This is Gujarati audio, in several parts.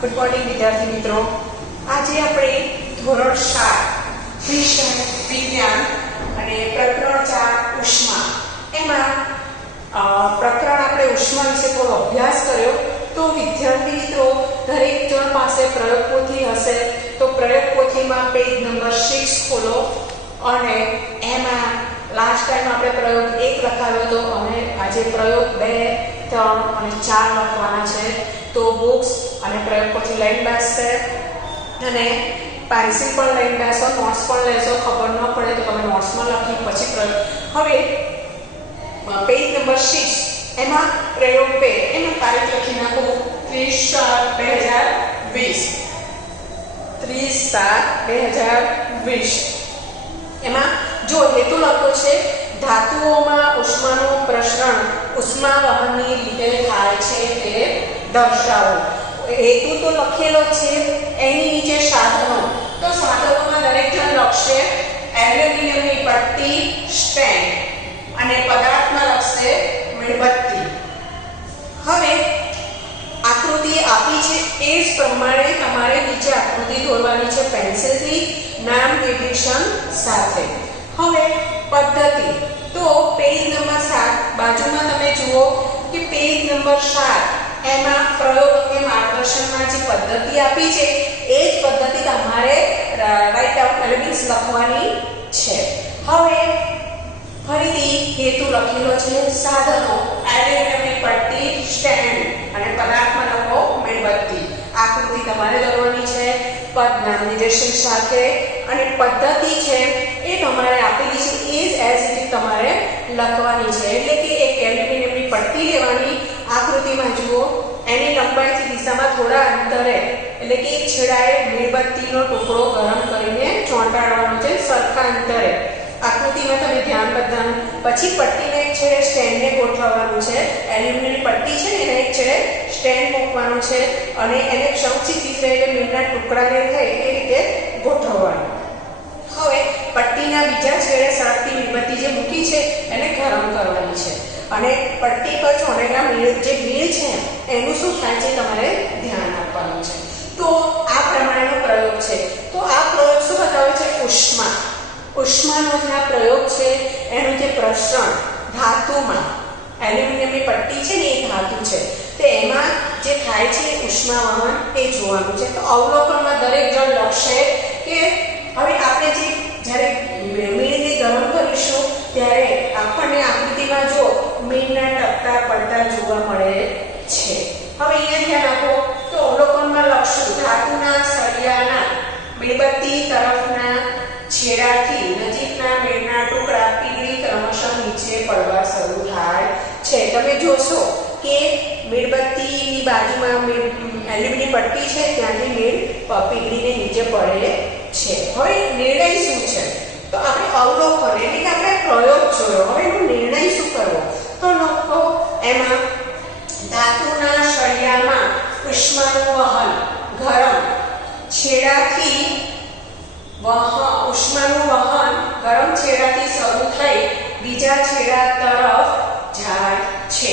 ગુડ મોર્નિંગ વિદ્યાર્થી મિત્રો. આજે આપણે ધોરણ 7 વિષય વિજ્ઞાન અને પ્રકરણ 4 ઉષ્મા એમાં પ્રકરણ આપણે ઉષ્મા વિશે થોડો અભ્યાસ કર્યો. તો વિદ્યાર્થી મિત્રો દરેક જણ પાસે પ્રયોગ પોથી હશે, તો પ્રયોગ પોથીમાં પેજ નંબર 6 ખોલો અને એમાં લાસ્ટ ટાઈમ આપણે પ્રયોગ 1 લખાવ્યો હતો અને આજે પ્રયોગ 2, 3 અને 4 લખવાના છે. તો બુક્સ અને પ્રયોગ પછી લઈને બેસશે અને પેન્સિલ પણ લઈને બેસો, નોટ્સ પણ લેશો. ખબર ન પડે તો તમે નોટ્સમાં લખી પછી પ્રયોગ. હવે પેજ નંબર 6 એમાં પ્રયોગ 2 એમાં તારીખ લખી નાખો 30/7/2020. 30/7/2020 એમાં જો હેતુ લખ્યો છે ધાતુઓમાં ઉષ્માનું પ્રસરણ ઉષ્મા વહનની રીતે થાય છે તે દર્શાવો. હેતુ તો લખેલો છે, એની નીચે સાધનો. તો સાધનોમાં દરેક જણ લખશે એલ્યુમિનિયમની પટ્ટી, સ્ટેન્ડ અને પદાર્થમાં લખશે મીણબત્તી. હવે આકૃતિ આપી છે એ જ પ્રમાણે તમારે નીચે આકૃતિ દોરવાની છે પેન્સિલથી નામ નિર્દેશન સાથે. હવે પદ્ધતિ તો પેજ નંબર 7 બાજુમાં તમે જુઓ કે પેજ નંબર 7 એમાં પ્રયોગ અને માર્ગદર્શનમાં જે પદ્ધતિ આપી છે એ જ પદ્ધતિ તમારે રાઇટ ડાઉન એલિમેન્ટ્સ લખવાની છે. હવે ફરીથી હેતુ લખેલો છે સાધનો એલ્યુમિનિયમની પટ્ટી, સ્ટેન્ડ અને પદાર્થમાં લખો મીણબત્તી. આકૃતિ તમારે દોરવાની છે પદ નામ નિર્દેશન સાથે અને પદ્ધતિ છે એ તમારે આપેલી છે એ જ એઝ ઇટ ઇઝ તમારે લખવાની છે. એટલે કે એક એલ્યુમિનિયમની પટ્ટી લેવાની, આકૃતિમાં જુઓ એની લંબાઈથી દિશામાં થોડા અંતરે એટલે કે એક છેડાએ મીણબત્તીનો ટુકડો ગરમ કરીને ચોંટાડવાનો છે સરખા અંતરે. આકૃતિમાં તમે ધ્યાન બધાનું. પછી પટ્ટીના એક છેડે સ્ટેન્ડને ગોઠવવાનું છે. એલ્યુમિનિયમની પટ્ટી છે ને એના એક છેડે સ્ટેન્ડ મૂકવાનું છે અને એને સમચિતિત એટલે મીણના ટુકડાને થાય એ રીતે ગોઠવવાનું. હવે પટ્ટીના બીજા છેડે સળગતી મીણબત્તી જે મૂકી છે એને ગરમ કરવાની છે અને પટ્ટી પર ચોંટેલા જે મીણ છે એનું શું થાય છે તમારે ધ્યાન આપવાનું છે. તો આ પ્રમાણેનો પ્રયોગ છે. તો આ પ્રયોગ શું બતાવે છે? ઉષ્મા. ઉષ્માનો જે આ પ્રયોગ છે એનું જે પ્રસરણ ધાતુમાં એલ્યુમિનિયમની પટ્ટી છે ને એ ધાતુ છે, તો એમાં જે થાય છે ઉષ્મા વહન એ જોવાનું છે. તો અવલોકનમાં દરેક જણ લખશે કે હવે આપણે જે જ્યારે મીણને ગરમ કરીશું ત્યારે આપણને આકૃતિમાં જો મીણના ટપકા પડતા જોવા મળે છે. હવે અહીંયા ધ્યાન આપો તો અવલોકનમાં લખશું ધાતુના સળિયાના મીણબત્તી તરફના છેડાથી નજીકના મીણના ટુકડા પીગળી ક્રમશઃ નીચે પડવા શરૂ થાય છે. તમે જોશો કે મીણબત્તીની બાજુમાં એલ્યુમિનિયમ પટ્ટી છે ત્યાંથી મીણ પીગળીને નીચે પડે છે. હવે નિર્ણય શું છે? તો આપણે અવલોકન એટલે કે આપણે પ્રયોગ જોયો. હવે એનો નિર્ણય શું કરવો? તો લખો એમાં ધાતુના સળિયામાં ઉષ્માનું વહન ગરમ છેડાથી ઉષ્માનું વહન ગરમ છેડાથી શરૂ થઈ બીજા છેડા તરફ જાય છે.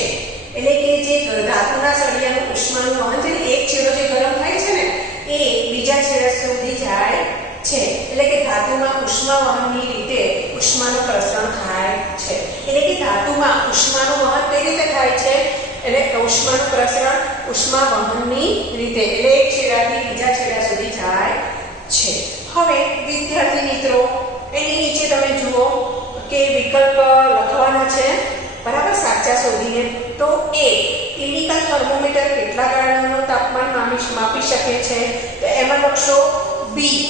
એટલે કે જે ધાતુના સળિયાનું ઉષ્માનું વહન છે એક છેડો જે ગરમ થાય છે ને એ બીજા છેડા સુધી જાય છે. એટલે કે ધાતુમાં ઉષ્મા વહનની રીતે ઉષ્માનું પ્રસરણ થાય છે. એટલે કે ધાતુમાં ઉષ્માનું વહન કઈ રીતે થાય છે? એટલે ઉષ્માનું પ્રસરણ ઉષ્મા વહનની રીતે એટલે એક છેડાથી બીજા છેડા સુધી જાય છે. હવે વિદ્યાર્થી મિત્રો એની નીચે તમે જુઓ કે વિકલ્પ લખવાના છે બરાબર સાચા શોધીને. તો એ ક્લિનિકલ થર્મોમીટર કેટલા ગાળાનું તાપમાન માપી શકે છે? તો એમાં લખશો બી.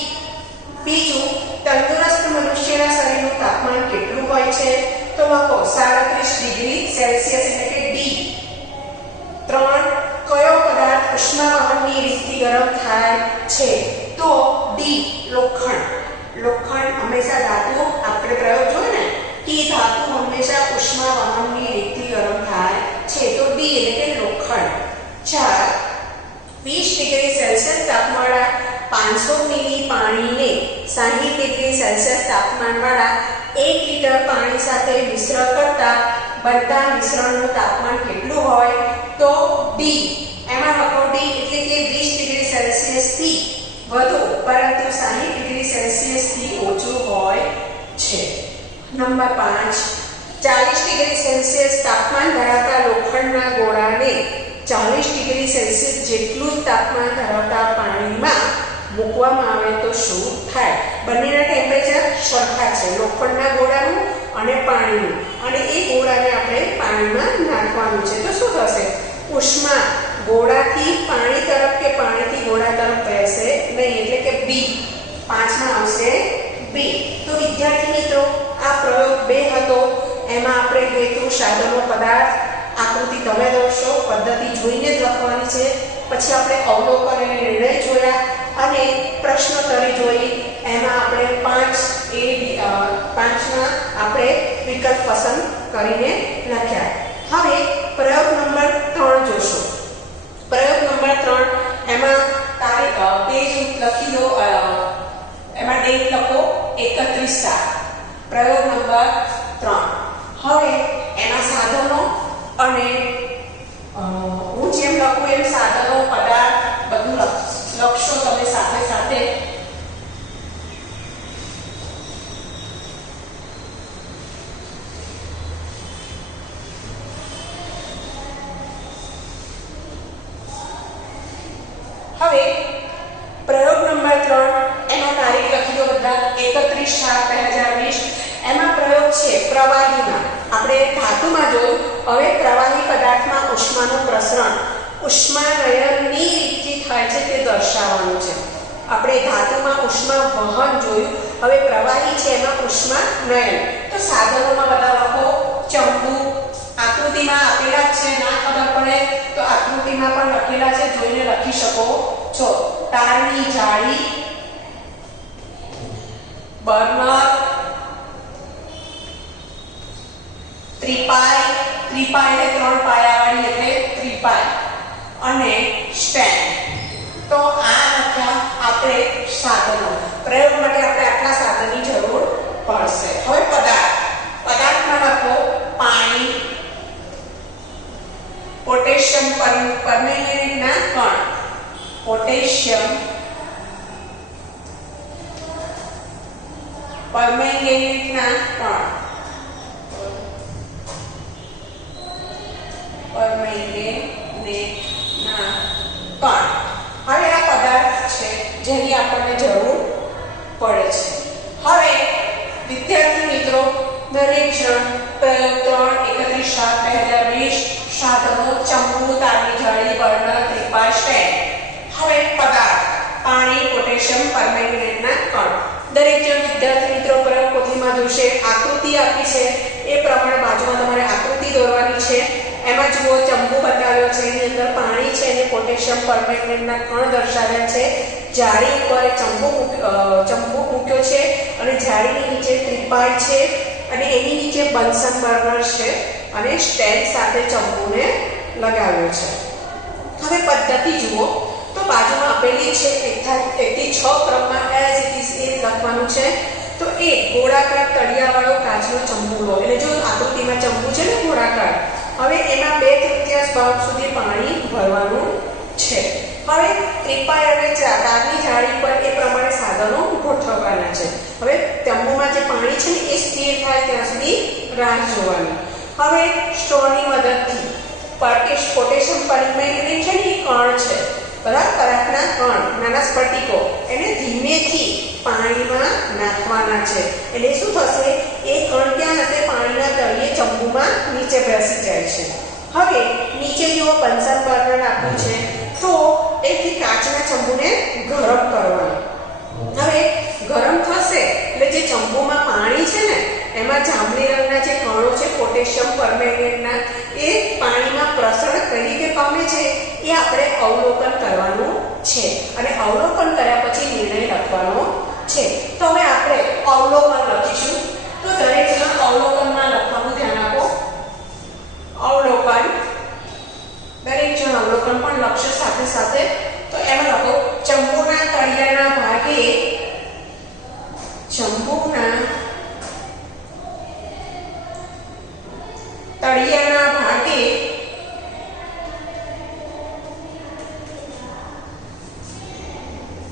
બીજું તંદુરસ્ત મનુષ્યના શરીરનું તાપમાન કેટલું હોય છે? તો લખો 37 ડિગ્રી સેલ્સિયસ એટલે કે ડી. 3 કયો પદાર્થ ઉષ્મા વહનની રીતથી ગરમ થાય છે? તો ડી લોખંડ. લોખંડ હંમેશા ધાતુ આપણે પ્રયોગ જોયો ને કે ધાતુ હંમેશા ઉષ્મા વહનની રીતથી ગરમ થાય છે, તો ડી એટલે કે લોખંડ. 4 20 ડિગ્રી સેલ્સિયસ તાપમાનવાળા 500 મિલી પાણીને 60 ડિગ્રી સેલ્સિયસ તાપમાનવાળા 1 લિટર પાણી સાથે મિશ્ર કરતા બનતા મિશ્રણનું તાપમાન કેટલું હોય? તો ડી. એમાં લખો ડી એટલે કે 20 ડિગ્રી નંબર 5, 40 ડિગ્રી સેલ્સિયસ તાપમાન ધરાવતા લોખંડના ગોળાને 40 ડિગ્રી સેલ્સિયસ જેટલું જ તાપમાન ધરાવતા પાણીમાં મૂકવામાં આવે તો શું થાય? બંનેના ટેમ્પરેચર સરખા છે, લોખંડના ગોળાનું અને પાણીનું, અને એ ગોળાને આપણે પાણીમાં નાખવાનું છે. તો શું થશે? ઉષ્મા ગોળાથી પાણી તરફ કે પાણીથી ગોળા તરફ વહેશે નહીં, એટલે કે બી. 5માં આવશે બી. તો વિદ્યાર્થી મિત્રો, આ પ્રયોગ 2 હતો. એમાં આપણે હેતુ, સાધનો, પદાર્થ, આકૃતિ તમે દોરશો, પદ્ધતિ જોઈને જ લખવાની છે. પછી આપણે અવલોકન અને નિર્ણય જોયા અને પ્રશ્નોત્તરી જોઈ. એમાં આપણે 5ના આપણે વિકલ્પ પસંદ કરીને લખ્યા. હવે પ્રયોગ નંબર 3 જોશો. પ્રયોગ નંબર 3 એમાં તારીખ પેજ લખી દો, એમાં ડેટ લખો 31/7. પ્રયોગ નંબર 3. હવે એના સાધનો અને હું જેમ લખું એમ સાધનો, પદાર્થ બધું લખશો તમે સાથે સાથે. હવે પ્રયોગ નંબર 3 એનો તારીખ લખી દો બધા, 31/7/2020. એમાં પ્રયોગ છે પ્રવાહીમાં. આપણે ધાતુમાં જોયું, હવે પ્રવાહી પદાર્થમાં ઉષ્માનું પ્રસરણ ઉષ્માનયનની રીતથી થાય છે તે દર્શાવવાનું છે. આપણે ધાતુમાં ઉષ્મા વહન જોયું, હવે પ્રવાહી છે એમાં ઉષ્માનયન. તો સાધનોમાં બધા લખો. ચંબુ આકૃતિમાં આપેલા છે, ના ખબર પડે તો આકૃતિમાં પણ લખેલા છે, જોઈને લખી શકો છો. તારની જાળી, બર્નર, ત્રિપાઈ, ત્રિપાઈ એટલે 3 પાયાવાળી એટલે ત્રિપાઈ, અને સ્ટેન્ડ. તો આ લખ્યા આપણે સાધનો. પ્રયોગ માટે આપણે આટલા સાધનની જરૂર પડશે. હવે પદાર્થ. પદાર્થમાં લખો પાણી, પોટેશિયમ પરમેંગેનેટના કણ, પોટેશિયમ પરમેંગેનેટના કણ, પરમેંગેનેટના કણ. હવે આ પદાર્થ છે જેની આપણને જરૂર પડે છે. હવે વિદ્યાર્થી મિત્રો, દરેક જણ પ્રયોગ 3 31/7/2020 સાધનો, ચંબુ, તારની જાળી, બર્નર, ત્રિપાઈ, સ્ટેન્ડ. હવે પદાર્થ પાણી, પોટેશિયમ પરમેંગેનેટના કણ. દરેક જણ વિદ્યાર્થી મિત્રો પ્રયોગ પોથીમાં જોશે, આકૃતિ આપી છે એ પ્રમાણે બાજુમાં તમારે આકૃતિ દોરવાની છે. એમાં જુઓ ચંબુ બતાવ્યો છે, એની અંદર પાણી છે અને પોટેશિયમ પરમેંગેનેટના કણ દર્શાવ્યા છે. જાળી ઉપર ચંબુ મૂક્યો છે અને જાળીની નીચે ત્રિપાઈ છે અને એની નીચે બન્સન બર્નર છે અને સ્ટેન્ડ સાથે ચંબુને લગાવ્યો છે. હવે પદ્ધતિ જુઓ તો બાજુમાં આપેલી છે 1 થી 6 ક્રમમાં એઝ ઇટ ઇઝ એ લખવાનું છે. તો એ ગોળાકાર તળિયાવાળો કાચનો ચંબુ લો. એટલે જો આકૃતિમાં ચંબુ છે ને ગોળાકાર, હવે એમાં 2/3 ભાગ સુધી પાણી ભરવાનું છે. હવે ત્રિપાઈ અને તારની જાળી પર એ પ્રમાણે સાધનો ગોઠવવાના છે. હવે તંબુમાં જે પાણી છે ને એ સ્થિર થાય ત્યાં સુધી રાહ જોવાની. હવે સ્ટ્રોની મદદથી પોટેશિયમ પરમેંગેનેટ છે ને એ કણ છે, બરાબર, પદાર્થના કણ, નાના સ્ફટિકો, એને ધીમેથી પાણીમાં નાખવાના છે. એટલે શું થશે? એ કણ ક્યાં હશે? પાણીના તળિયે ચંબુમાં નીચે બેસી જાય છે. હવે નીચે જો બન્સન બર્નર આપ્યું છે તો એથી કાચના ચંબુને ગરમ કરવાનું. હવે ગરમ થશે એટલે જે ચંબુમાં પાણી છે ને એમાં જાંબલી રંગના જે કણો છે પોટેશિયમ પરમેંગેનેટના, એ પાણીમાં પ્રસરણ કઈ રીતે પામે છે એ આપણે અવલોકન કરવાનું છે અને અવલોકન કર્યા પછી નિર્ણય લખવાનો છે. તો હવે આપણે અવલોકન લખીશું. તો દરેક જણ અવલોકનમાં લખવાનું ધ્યાન આપો. અવલોકન, દરેક જણ અવલોકન પણ લખશે સાથે સાથે. તો એમાં લખો ચંબુના તળિયાના ભાગે, ચંબુના તળિયાના ભાગે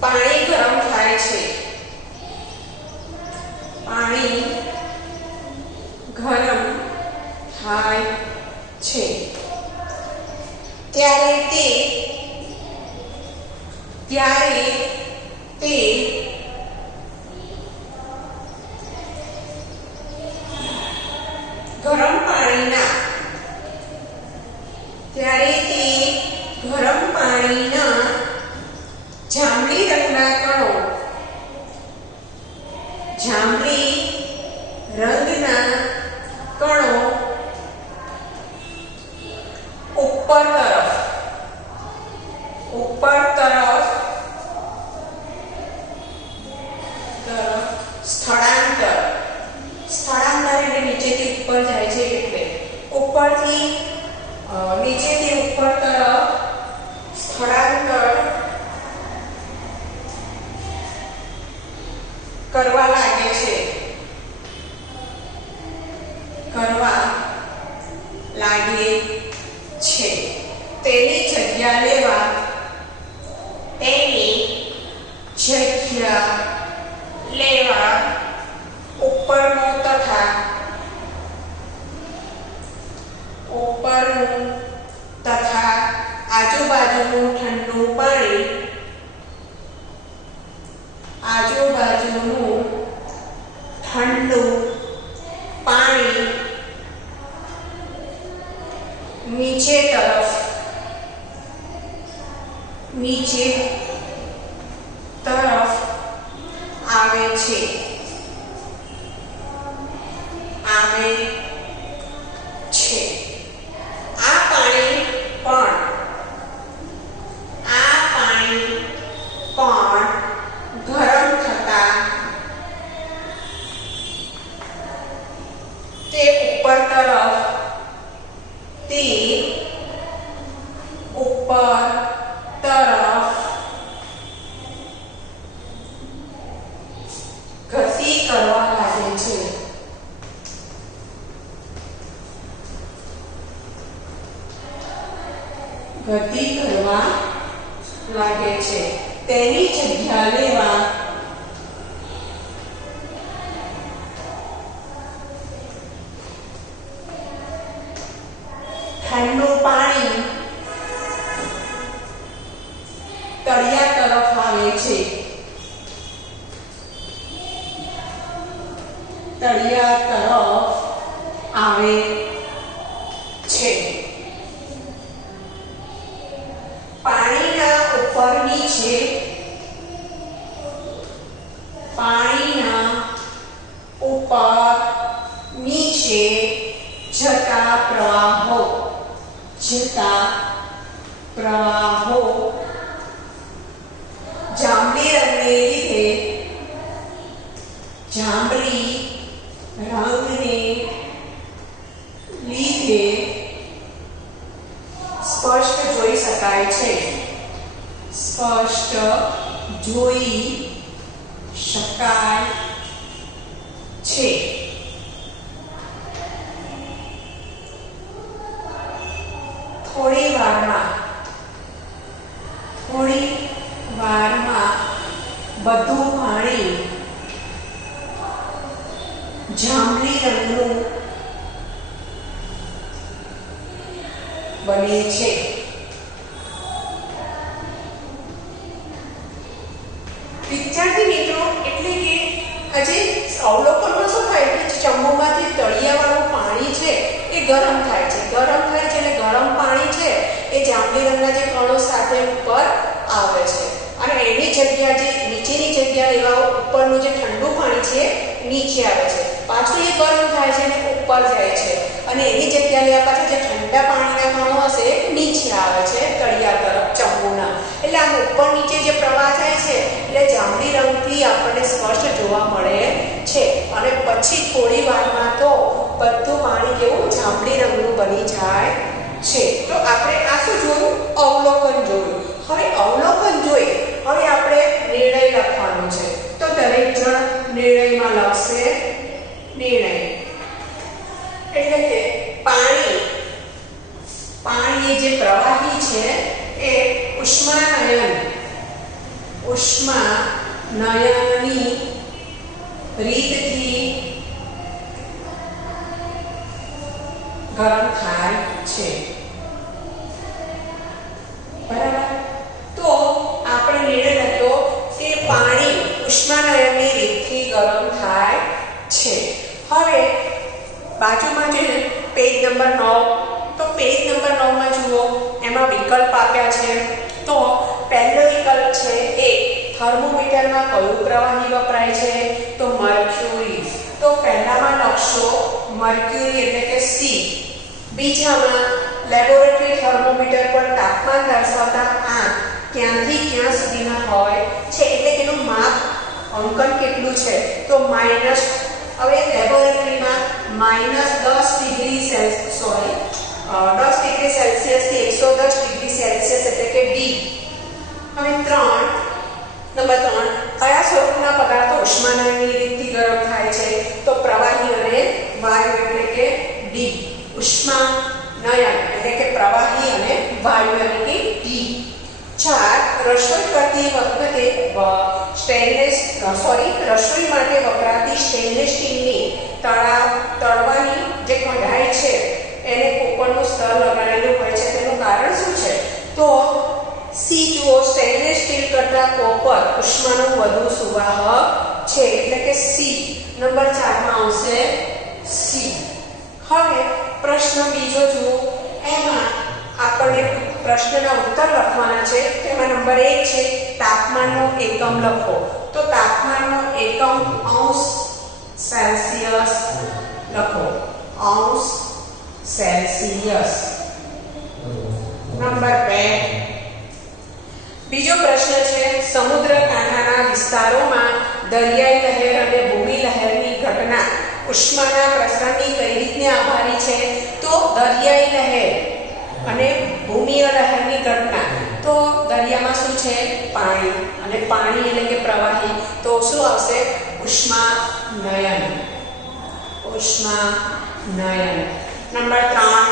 પાણી ગરમ થાય છે. ત્યારે તે ગરમ પાણીના જાંબલી રંગના કણો ઉપર તરફ સ્થળાંતર એટલે નીચેથી ઉપર જાય છે, એટલે ઉપરથી નીચેથી ઉપર તરફ સ્થળાંતર કરવા લાગે છે, તેની જગ્યા લેવા ઉપરનું તથા આજુબાજુનું ઠંડુ પાણી નીચે તરફ આવે છે. આ પાણી પણ ગરમ થતા તે ઉપર તરફ ગતિ કરવા લાગે છે. તેની જગ્યા લેવા ઠંડુ પાણી તળિયા તરફ આવે છે. પાણીના ઉપર નીચે જતા પ્રવાહો જાંબલી રંગને લીધે સ્પષ્ટ જોઈ શકાય છે. થોડી વારમાં બધું પાણી જાંબલી રંગનું બને છે. વિદ્યાર્થી મિત્રો, એટલે કે આજે અવલોકનમાં શું થાય કે ચંબુમાંથી તળિયાવાળું પાણી છે એ ગરમ થાય છે અને ગરમ પાણી છે એ જાંબલી રંગના જે કણો સાથે ઉપર આવે છે, અને એની જગ્યા જે નીચેની જગ્યા લેવા ઉપરનું જે ઠંડુ પાણી છે નીચે આવે છે. પાછું એ ગરમ થાય છે અને ઉપર જાય છે, અને એની જગ્યા લેવા પાછળ જે ઠંડા પાણીના કણો હશે નીચે આવે છે તળિયા તરફ ચંબુના. એટલે આમ ઉપર નીચે જે પ્રવાહ જાય છે એટલે જાંબલી રંગથી આપણને સ્પષ્ટ જોવા મળે છે. અને પછી થોડી વારમાં તો બધું પાણી કેવું જાંબલી રંગનું બની જાય છે. તો આપણે આ શું જોયું? અવલોકન જોયું. હવે અવલોકન જોઈ હવે આપણે નિર્ણય લખવાનો છે. તો દરેક જણ નિર્ણયમાં લખશે નિર્ણય એટલે કે પાણી જે પ્રવાહી છે એ ઉષ્માનયનની રીતથી ગરમ થાય છે. બરાબર? તો આપણે વિકલ્પ આપ્યા છે. તો પહેલો વિકલ્પ છે એ થર્મોમીટરમાં કયું પ્રવાહી વપરાય છે? તો મર્ક્યુરી. તો પહેલામાં લખશો મર્ક્યુરી એટલે કે સી. બીજામાં લેબોરેટરી થર્મોમીટર પર તાપમાન દર્શાવતા આંક ક્યાંથી ક્યાં સુધીના હોય છે એટલે કે એનું માપ અંકન કેટલું છે? તો માઈનસ. હવે લેબોરેટરીમાં -10 ડિગ્રી સેલ્સિયસ 10 ડિગ્રી સેલ્સિયસ થી 110 ડિગ્રી સેલ્સિયસ એટલે કે ડી. હવે નંબર 3 કયા સ્વરૂપના પદાર્થો ઉષ્માનયનની રીતથી ગરમ થાય છે? તો પ્રવાહી અને વાયુ એટલે કે ડી. ઉષ્માનયન એટલે કે પ્રવાહી અને વાયુ એટલે કે ડી. 4 રસોઈ કરતી વખતે રસોઈ માટે વપરાતી સ્ટેનલેસ સ્ટીલની તળવાની જે કઢાઈ છે એને કોપરનું સ્તર લગાડેલું હોય છે. તેનું કારણ શું છે? તો સી જુઓ, સ્ટેનલેસ સ્ટીલ કરતા કોપર ઉષ્માનું વધુ સુવાહક છે એટલે કે સી. નંબર 4 માં આવશે સી. હવે પ્રશ્ન બીજો જુઓ. એમાં આપણને પ્રશ્નના ઉત્તર લખવાના છે. તેમાં નંબર 1 છે તાપમાનનો એકમ લખો. તો તાપમાનનો એકમ અંશ સેલ્સિયસ લખો. અંશ સેલ્સિયસ. નંબર 2 બીજો પ્રશ્ન છે સમુદ્ર કાંઠાના વિસ્તારોમાં દરિયાઈ લહેર અને ભૂમિ લહેરની ઘટના ઉષ્માના પ્રસરણની કઈ રીતને આભારી છે? તો દરિયાઈ લહેર અને ભૂમિય લહેરની ઘટના. તો દરિયામાં શું છે? પાણી, અને પાણી એટલે કે પ્રવાહી. તો શું આવશે? ઉષ્માનયન. ઉષ્માનયન. નંબર 3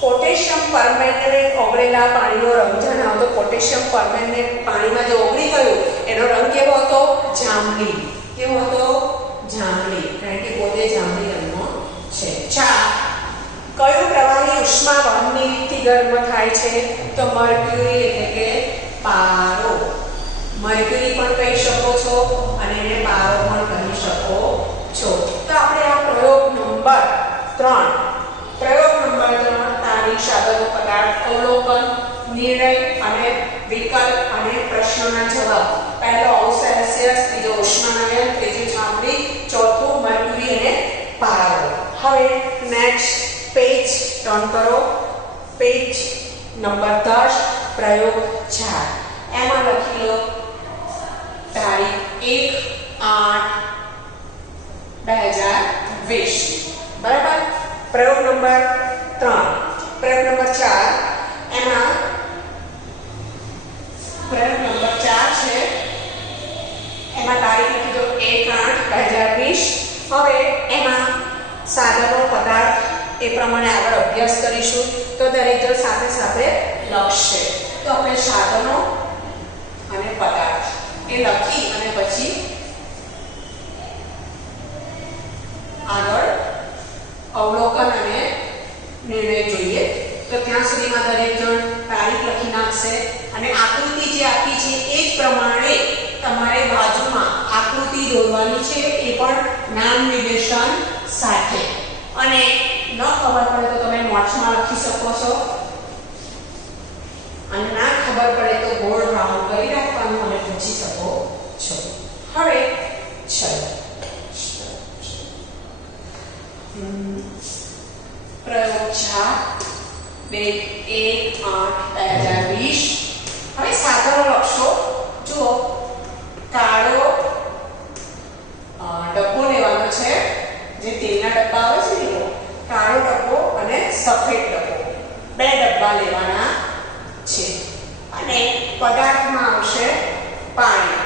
પોટેશિયમ પરમેંગનેટ ઓગળેલા પાણીનો રંગ જણાવો. તો પોટેશિયમ પરમેંગનેટ પાણીમાં જે ઓગળી ગયું એનો રંગ કેવો હતો? જાંબલી. કેવો હતો? જાંબલી. કારણ કે પોતે જાંબલી રંગનો છે. 4 કયું પ્રવાહી ઉષ્મા વહનની રીતથી ગરમ થાય છે? તો મર્ક્યુરી એટલે કે પારો. મર્ક્યુરી પણ કહી શકો છો અને એને પારો પણ કહી શકો છો. તો આપણે આ પ્રયોગ નંબર 3 તારીખ, સાધનો, પદાર્થ, અવલોકન, નિર્ણય અને વિકલ્પ અને પ્રશ્નોના જવાબ. પહેલો અંશ સેલ્સિયસ, બીજો ઉષ્માનયન, ત્રીજું જાંબલી, ચોથું મર્ક્યુરી અને પારો. હવે નેક્સ્ટ પેજ ટર્ન કરો. પેજ નંબર 10 પ્રયોગ 4. એમાં લખી લો તારીખ 1/8/2020. બરાબર. પ્રયોગ નંબર 3. પ્રયોગ નંબર 4 એમાં પ્રયોગ નંબર 4 છે એમાં તારીખ લખી દો 1/8/2020. હવે એમાં સાધનો, પદાર્થ એ પ્રમાણે આગળ અભ્યાસ કરીશું. તો દરેક જણ સાથે સાથે લખશે. તો આપણે સાધનો અને પદાર્થ એ લખી અને પછી આગળ અવલોકન અને નિર્ણય જોઈએ. તો ત્યાં સુધીમાં દરેક જણ તારીખ લખી નાખશે અને આકૃતિ જે આપી છે એ જ પ્રમાણે તમારે બાજુમાં આકૃતિ દોરવાની છે, એ પણ નામ નિર્દેશન સાથે. અને ન ખબર પડે તો તમે નોટ્સમાં લખી શકો છો અને ના ખબર પડે તો બોર્ડ રાઉન્ડ કરી રાખવાનું અને પૂછી શકો છો. હવે ચલો પ્રયોગ 4/1/8/2020. હવે સાધનો લખશો. જુઓ, કાળો ડબ્બો લેવાનો છે, જે તેલના ડબ્બા આવે છે ને, કાળો ડબ્બો અને સફેદ ડબ્બો, 2 ડબ્બા લેવાના છે. અને પદાર્થમાં આવશે પાણી.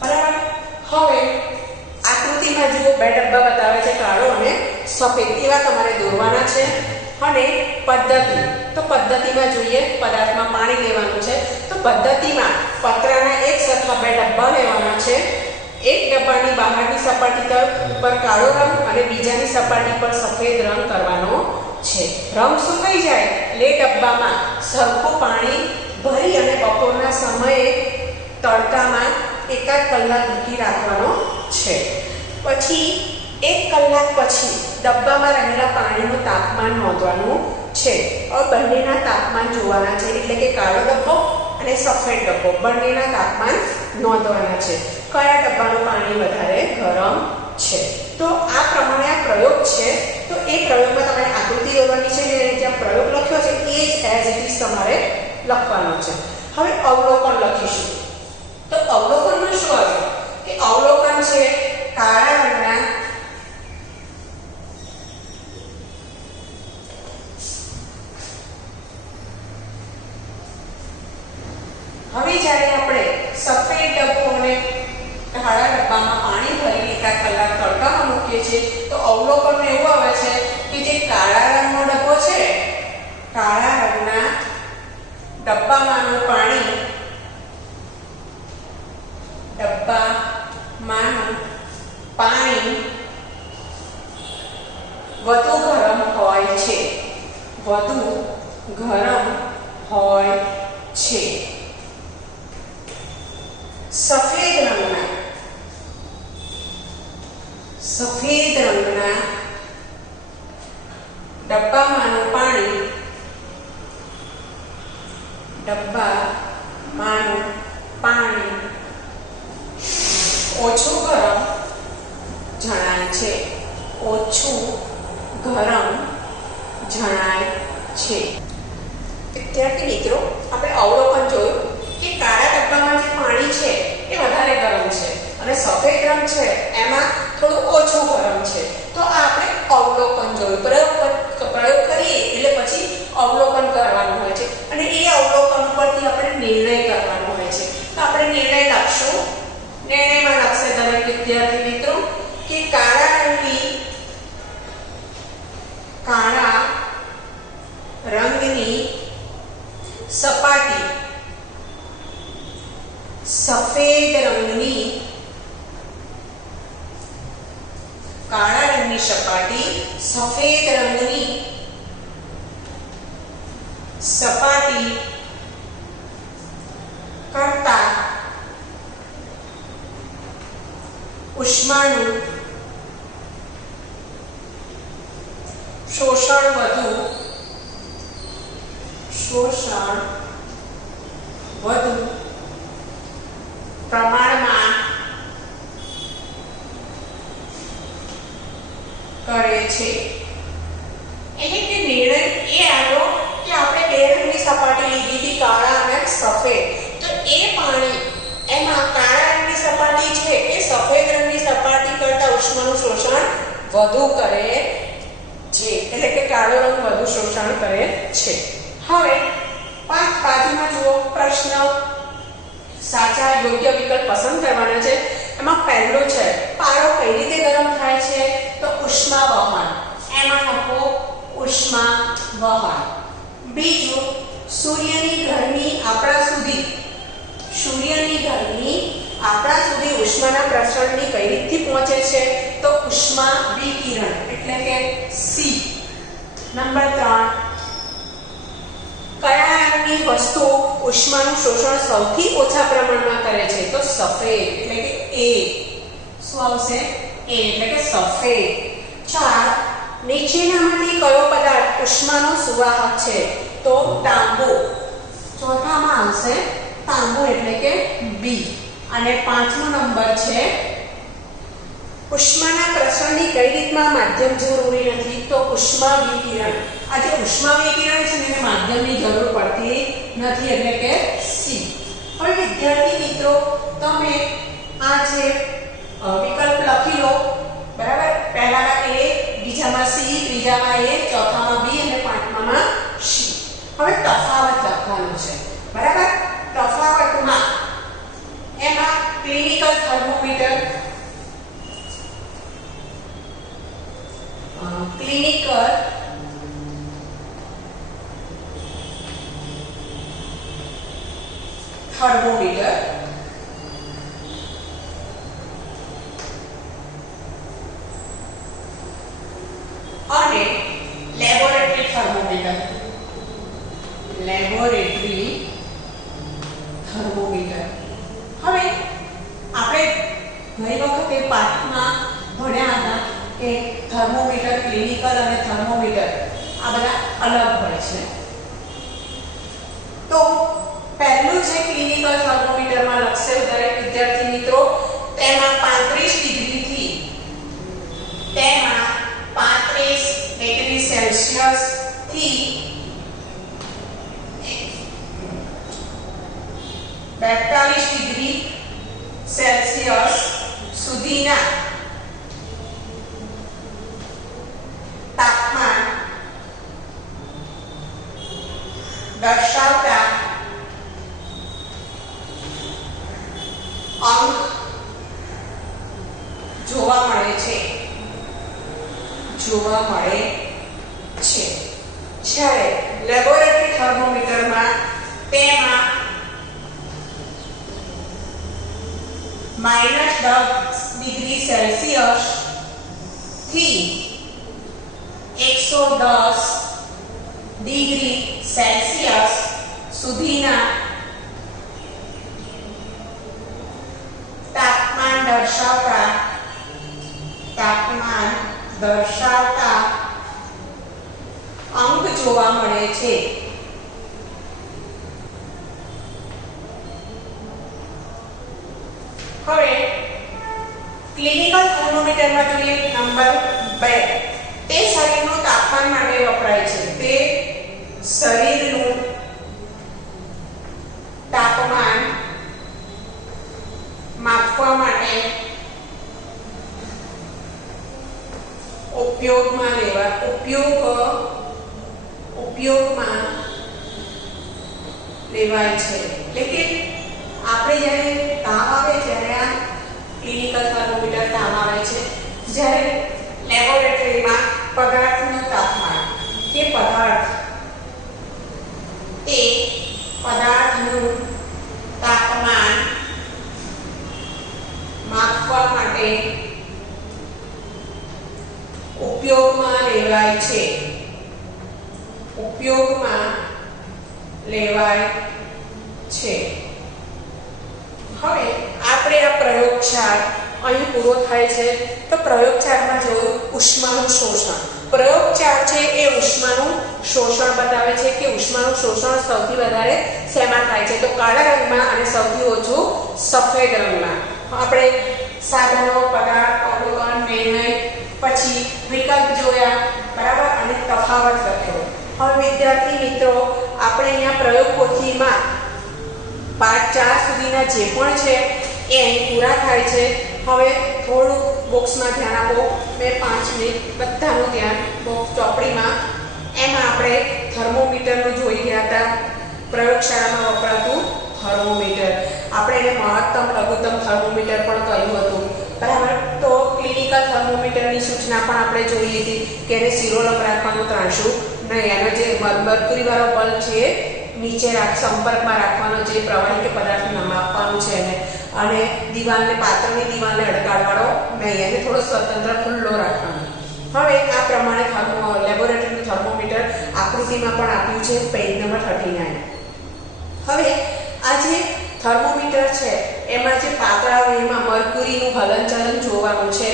બરાબર. હવે આકૃતિમાં જુઓ 2 ડબ્બા બતાવે છે, કાળો અને સફેદ. એવા તમારે દોરવાના છે. અને પદ્ધતિ, તો પદ્ધતિમાં જોઈએ, પદાર્થમાં પાણી લેવાનું છે. તો પદ્ધતિમાં પતરાના એક સરખા 2 ડબ્બા લેવાના છે. એક ડબ્બાની બહારની સપાટી પર કાળો રંગ અને બીજાની સપાટી પર સફેદ રંગ કરવાનો છે. રંગ સુકાઈ જાય એટલે ડબ્બામાં સરખું પાણી ભરી અને બપોરના સમયે તડકામાં 1 કલાક મૂકી રાખવાનો છે. પછી 1 કલાક પછી ડબ્બામાં રહેલા પાણીનું તાપમાન નોંધવાનું છે. હવે બંનેના તાપમાન જોવાના છે, એટલે કે કાળો ડબ્બો અને સફેદ ડબ્બો બંનેના તાપમાન નોંધવાના છે. કયા ડબ્બાનું પાણી વધારે ગરમ છે? તો આ પ્રમાણે આ પ્રયોગ છે. તો એ પ્રયોગમાં તમારે આકૃતિ દોરવાની છે, જેને જ્યાં પ્રયોગ લખ્યો છે એ જ એઝ ઇટ ઇઝ તમારે લખવાનો છે. હવે અવલોકન લખીશું. તો અવલોકનમાં શું આવે કે અવલોકન છે કાળા રંગના હવે જ્યારે આપણે સફેદ ડબ્બો અને કાળા ડબ્બામાં પાણી ભરી એકાદ કલાક તડકામાં મૂકીએ છીએ તો અવલોકન એવું આવે છે કે જે કાળા રંગનો ડબ્બો છે, કાળા રંગના ડબ્બામાંનું પાણી વધુ ગરમ હોય છે, વધુ ગરમ હોય છે. સફેદ રંગના ડબ્બામાંનું પાણી ઓછું ગરમ જણાય છે, ઓછું ગરમ જણાય છે. વિદ્યાર્થી મિત્રો, આપણે અવલોકન જોયું કે કાળા ડબ્બામાં જે પાણી છે એ વધારે ગરમ છે અને સફેદ રંગ છે એમાં થોડું ઓછું ગરમ છે. તો આ આપણે અવલોકન જોયું. પ્રયોગ કરીએ એટલે પછી અવલોકન કરવાનું હોય છે અને એ અવલોકન પરથી આપણે નિર્ણય કરવાનો હોય છે. તો આપણે નિર્ણય લખશું. નિર્ણયમાં લખશે દરેક વિદ્યાર્થી મિત્રો કે કાળા રંગની સપાટી સફેદ રંગની કાળા રંગની સપાટી સફેદ રંગની સપાટી કરતા ઉષ્માનું શોષણ વધુ પ્રમાણમાં કરે છે. એટલે કે નિર્ણય એ આવ્યો કે આપણે બે રંગની સપાટી લીધી હતી, કાળા અને સફેદ. તો એ પાણી એમાં કાળા રંગની સપાટી છે એ સફેદ રંગની સપાટી કરતા ઉષ્માનું શોષણ વધુ કરે છે, એટલે કે કાળો રંગ વધુ શોષણ કરે છે. હવે બાજુમાં જુઓ પ્રશ્ન, સાચા યોગ્ય વિકલ્પ પસંદ કરવાના છે. એમાં પહેલો છે પારો કઈ રીતે ગરમ થાય છે? તો ઉષ્મા વહન. એમાં લખો ઉષ્મા વહન. બીજું, સૂર્યની ગરમી આપણા સુધી ઉષ્માના પ્રસરણની કઈ રીતથી પહોંચે છે? તો ઉષ્મા વિકિરણ, એટલે કે સી. નંબર 3, કયા રંગની વસ્તુ ઉષ્માનું શોષણ સૌથી ઓછા પ્રમાણમાં કરે છે? તો સફેદ, એટલે કે એ. શું આવશે? એ, એટલે કે સફેદ. 4, નીચેનામાંથી કયો પદાર્થ ઉષ્માનો સુવાહક છે? તો તાંબુ. ચોથામાં આવશે તાંબુ, એટલે કે બી. અને 5મો નંબર છે ઉષ્માના પ્રસરણની કઈ રીતમાં માધ્યમ જરૂરી નથી? તો ઉષ્મા વિકિરણ. આ જે ઉષ્મા વિકિરણ છે એને માધ્યમની જરૂર પડતી નથી, એટલે કે સી. હવે વિદ્યાર્થી મિત્રો, તમે આ જે વિકલ્પ લખી લો, બરાબર. પહેલામાં એ, બીજામાં સી, ત્રીજામાં એ, ચોથામાં બી અને 5મામાં સી. હવે તફાવત લખવાનો છે, બરાબર. તફાવતમાં એમાં ક્લિનિકલ થર્મોમીટર, અને લેબોરેટરી થર્મોમીટર. હવે આપણે ગઈ વખતે પાઠમાં ભણ્યા હતા કે થર્મોમીટર ક્લિનિકલ અને થર્મોમીટર આ બધા અલગ હોય છે. તો પહેલું જે ક્લિનિકલ થર્મોમીટરમાં લખશે દરેક વિદ્યાર્થી મિત્રો, તેમાં 35 ડિગ્રીથી 35 ડિગ્રી સેલ્સિયસ થી 42 ડિગ્રી સેલ્સિયસ સુધીના તાપમાન દર્શાવતા અંક જોવા મળે છે. જ્યારે લેબોરેટરી થર્મોમીટરમાં તેમાં -10 ડિગ્રી સેલ્સિયસ થી 110 ડિગ્રી સેલ્સિયસ સુધીના તાપમાન દર્શાવતા અંક જોવા મળે છે. હવે ક્લિનિકલ થર્મોમીટરમાં જોઈએ નંબર 2, તે શરીરનું તાપમાન માટે વપરાય છે. તે શરીરનું તાપમાન માપવા માટે ઉપયોગમાં લેવાય છે. એટલે કે આપણે જ્યારે તાવ આવે ત્યારે આ ક્લિનિકલ થર્મોમીટર કામ આવે છે. જ્યારે લેબોરેટરીમાં પદાર્થનું તાપમાન કે પદાર્થનું તાપમાન માપવા માટે ઉપયોગમાં લેવાય છે. હવે આપણે આ પ્રયોગશાળ અહીં પૂરો થાય છે. તો પ્રયોગશાળામાં જોયું ઉષ્માનું શોષણ. પ્રયોગશાળ છે એ ઉષ્માનું શોષણ બતાવે છે કે ઉષ્માનું શોષણ સૌથી વધારે શેમાં થાય છે? તો કાળા રંગમાં અને સૌથી ઓછું સફેદ રંગમાં. આપણે સાધનો, પદાર્થ, અવલોકન, નિર્ણય, પછી વિકલ્પ જોયા, બરાબર, અને તફાવત લખ્યો. હવે વિદ્યાર્થી મિત્રો, આપણે અહીંયા પ્રયોગ પોથીમાં પાઠ 4 સુધીના જે પણ છે એ અહીં પૂરા થાય છે. હવે થોડું બોક્સમાં ધ્યાન આપો. મેં 5 મિનિટ બધાનું ધ્યાન બોક્સ ચોપડીમાં. એમાં આપણે થર્મોમીટરનું જોઈ ગયા હતા. પ્રયોગશાળામાં વપરાતું થર્મોમીટર, આપણે એને મહત્તમ લઘુત્તમ થર્મોમીટર પણ કહ્યું હતું, બરાબર. તો ક્લિનિકલ થર્મોમીટરની સૂચના પણ આપણે જોઈ લીધી કે એને શિરોલક રાખવાનું, ત્રાંસુ નહીં. એનો જે મરકરીવાળો બલ્બ છે નીચે સંપર્કમાં રાખવાનો, જે પ્રવાહી કે પદાર્થને માપવાનું છે એને, અને પાત્રની દિવાલને અડકાડવાનો નહીં, એને થોડો સ્વતંત્ર ખુલ્લો રાખવાનો. હવે આ પ્રમાણે લેબોરેટરીનું થર્મોમીટર આકૃતિમાં પણ આપ્યું છે, પેજ નંબર 39. હવે આ જે થર્મોમીટર છે એમાં જે પાતળા એમાં મરકરીનું હલનચલન જોવાનું છે.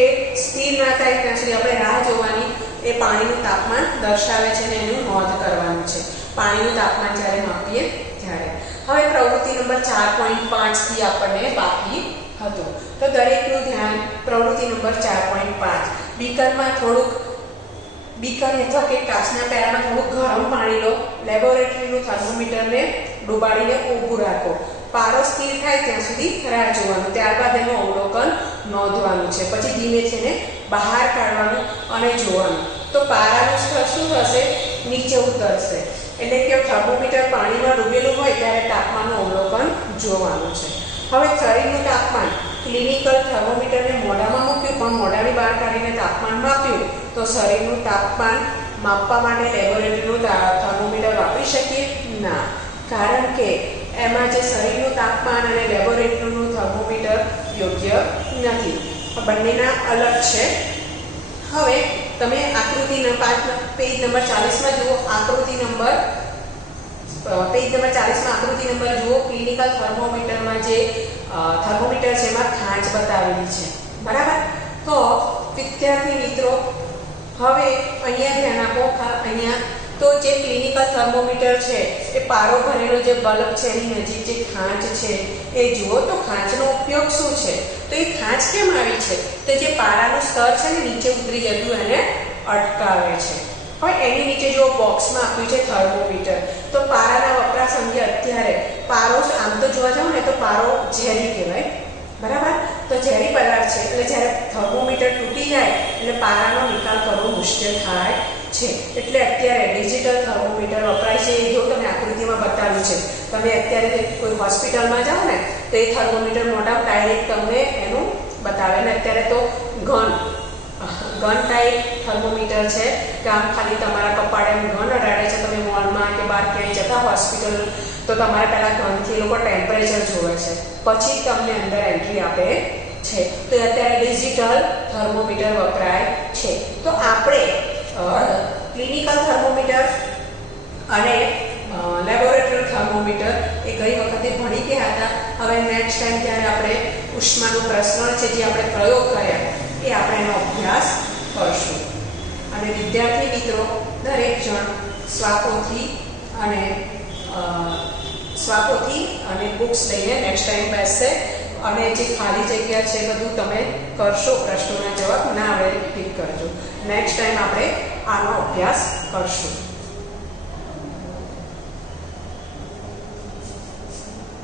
એ સ્થિર ના થાય ત્યાં સુધી આપણે રાહ જોવાની. એ પાણીનું તાપમાન દર્શાવે છે અને એનું નોંધ કરવાનું છે, પાણીનું તાપમાન જ્યારે માપીએ ત્યારે. હવે પ્રવૃત્તિ નંબર 4.5 થી આપણને બાકી હતું. તો દરેકનું ધ્યાન. પ્રવૃત્તિ નંબર 4.5, બીકરમાં બીકર અથવા કે કાચના પેરામાં થોડું ગરમ પાણી લો. લેબોરેટરીનું થર્મોમીટરને ડુબાડીને ઊભું રાખો. પારો સ્થિર થાય ત્યાં સુધી રાહ જોવાનું. ત્યારબાદ એનું અવલોકન નોંધવાનું છે. પછી ધીમે થઈને બહાર કાઢવાનું અને જોવાનું. તો પારાનું સ્તર શું થશે? નીચે ઉતરશે. એટલે કે થર્મોમીટર પાણીમાં ડૂબેલું હોય ત્યારે તાપમાનનું અવલોકન જોવાનું છે. હવે શરીરનું તાપમાન. ક્લિનિકલ થર્મોમીટરને મોઢામાં મૂક્યું, પણ મોઢાની બહાર કાઢીને તાપમાન માપ્યું. તો શરીરનું તાપમાન માપવા માટે લેબોરેટરીનું થર્મોમીટર વાપરી શકીએ ના, કારણ કે એમાં જે શરીરનું તાપમાન અને લેબોરેટરીનું થર્મોમીટર યોગ્ય નથી. બંનેના અલગ છે. હવે તમે આકૃતિના પેજ નંબર 40માં જુઓ. પેજ નંબર 40માં આકૃતિ નંબર જુઓ. ક્લિનિકલ થર્મોમીટરમાં જે થર્મોમીટર છે એમાં ખાંચ બતાવેલી છે, બરાબર. તો વિદ્યાર્થી મિત્રો, હવે અહીંયા ધ્યાન આપો. અહીંયા તો જે ક્લિનિકલ થર્મોમીટર છે એ પારો ભરેલો જે બલ્બ છે એની નજીક જે ખાંચ છે એ જુઓ. તો ખાંચનો ઉપયોગ શું છે? તો એ ખાંચ કેમ આવી છે? તો જે પારાનું સ્તર છે ને નીચે ઉતરી જતું એને અટકાવે છે. હવે એની નીચે જો બોક્સમાં આપ્યું છે થર્મોમીટર, તો પારાના વપરાશ અંગે અત્યારે પારો આમ તો જોવા જાવ ને તો પારો ઝેરી કહેવાય, બરાબર? તો ઝેરી પદાર્થ છે એટલે જ્યારે થર્મોમીટર તૂટી જાય એટલે પારાનો નિકાલ કરવો મુશ્કેલ થાય છે. એટલે અત્યારે ડિજિટલ થર્મોમીટર વપરાય છે. એ જો તમે આકૃતિમાં બતાવ્યું છે. તમે અત્યારે કોઈ હોસ્પિટલમાં જાઓ ને તો એ થર્મોમીટર મોઢામાં ડાયરેક્ટ તમને એનું બતાવે. ને અત્યારે તો ગન ટાઈપ થર્મોમીટર છે કે આમ ખાલી તમારા કપાળે ગન અડાડે છે. તમે મોલમાં કે બહાર ક્યાંય જતા હોસ્પિટલ તો તમારે પહેલાં ગનથી એ લોકો ટેમ્પરેચર જોવે છે, પછી તમને અંદર એન્ટ્રી આપે છે. તો અત્યારે ડિજિટલ થર્મોમીટર વપરાય છે. તો આપણે ક્લિનિકલ થર્મોમીટર અને લેબોરેટરી થર્મોમીટર એ ગઈ વખતે ભણી ગયા હતા. હવે નેક્સ્ટ ટાઈમ ત્યારે આપણે ઉષ્માનું પ્રસરણ છે જે આપણે પ્રયોગ કર્યા એ આપણે એનો અભ્યાસ કરશું. અને વિદ્યાર્થી મિત્રો, દરેક જણ સ્વાપોથી અને બુક્સ લઈને નેક્સ્ટ ટાઈમ બેસશે અને જે ખાલી જગ્યા છે બધું તમે કરશો. પ્રશ્નોના જવાબ ના આવે ટીક કરજો. નેક્સ્ટ ટાઈમ આપણે આનો અભ્યાસ કરશું.